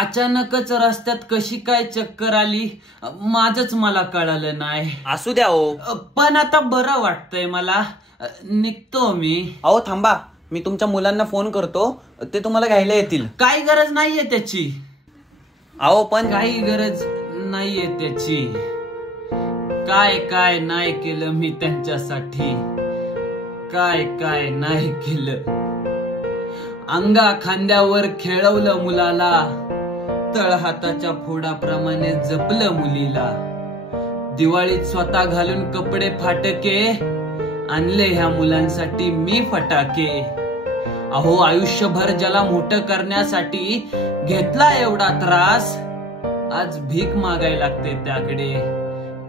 अचानकच रस्त्यात कशी काय चक्कर आली माझंच मला कळालं नाही. असू द्या हो. पण आता बरं वाटतंय मला. निघतो मी. अहो थांबा, मी तुमच्या मुलांना फोन करतो, ते तुम्हाला घ्यायला येतील. काही गरज नाहीये त्याची. अहो पण काही गरज नाहीये त्याची. काय काय नाही केलं मी त्यांच्यासाठी. काय काय नाही केलं. अंगा खांद्यावर खेळवलं मुलाला. तळहाताच्या फोडाप्रमाणे जपलं मुलीला. दिवाळीत स्वतः घालून कपडे फाटके आणले ह्या मुलांसाठी मी फटाके. अहो आयुष्यभर ज्याला मोठं करण्यासाठी घेतला एवढा त्रास, आज भीक मागायला लागते त्याकडे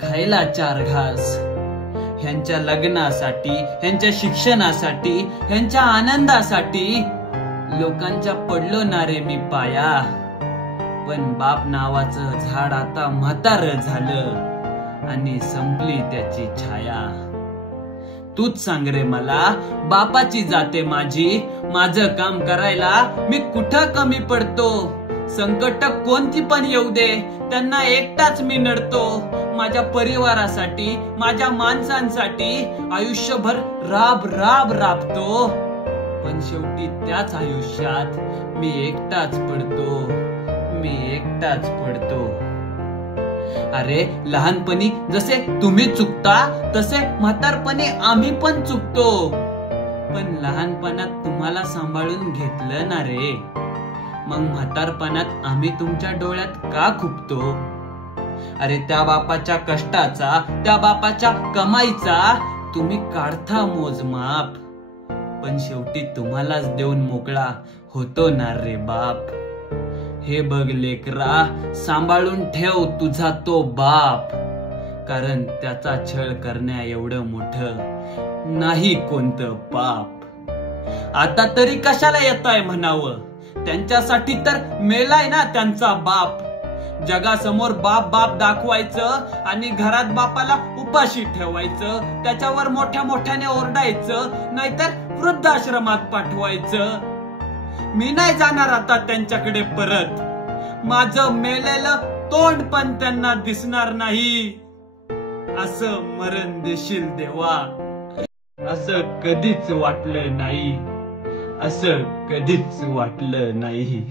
खायला 4 घास. ह्यांच्या लग्नासाठी, ह्यांच्या शिक्षणासाठी, ह्यांच्या आनंदासाठी लोकांच्या पडलो ना रे मी पाया. पण बाप नावाचं झाड आता म्हातार झालं आणि संपली त्याची छाया. तूच सांग रे मला, बापाची जाते माझी. माझं काम करायला मी कुठं कमी पडतो. संकट कोणती पण येऊ दे, त्यांना एकटाच मी नडतो. माझ्या परिवारासाठी, माझ्या माणसांसाठी आयुष्यभर राब राब राबतो. पण शेवटी त्याच आयुष्यात मी एकटाच पडतो. मी एकटाच पडतो. अरे लहानपणी जसे तुम्ही चुकता, तसे म्हातारपणी आम्ही पण चुकतो. पण लहानपणात तुम्हाला सांभाळून घेतलं ना रे, मग म्हातारपणात आम्ही तुमच्या डोळ्यात का खुपतो. अरे त्या बापाच्या कष्टाचा, त्या बापाच्या कमाईचा तुम्ही काढता मोजमाप. पण शेवटी तुम्हालाच देऊन मोकळा होतो ना रे बाप. हे बघ लेकरा, सांभाळून ठेव तुझा तो बाप. कारण त्याचा छळ करण्या एवढं मोठं नाही कोणतं पाप. आता तरी कशाला येताय म्हणावं, त्यांच्यासाठी तर मेलाय ना त्यांचा बाप. जगासमोर बाप बाप दाखवायचं आणि घरात बापाला उपाशी ठेवायचं. त्याच्यावर मोठ्या मोठ्याने ओरडायचं, नाहीतर वृद्धाश्रमात पाठवायचं. मी नाही जाणार आता त्यांच्याकडे परत. माझं मेलेलं तोंड पण त्यांना दिसणार नाही. असं मरण देशील देवा, असं कधीच वाटलं नाही. असं कधीच वाटलं नाही.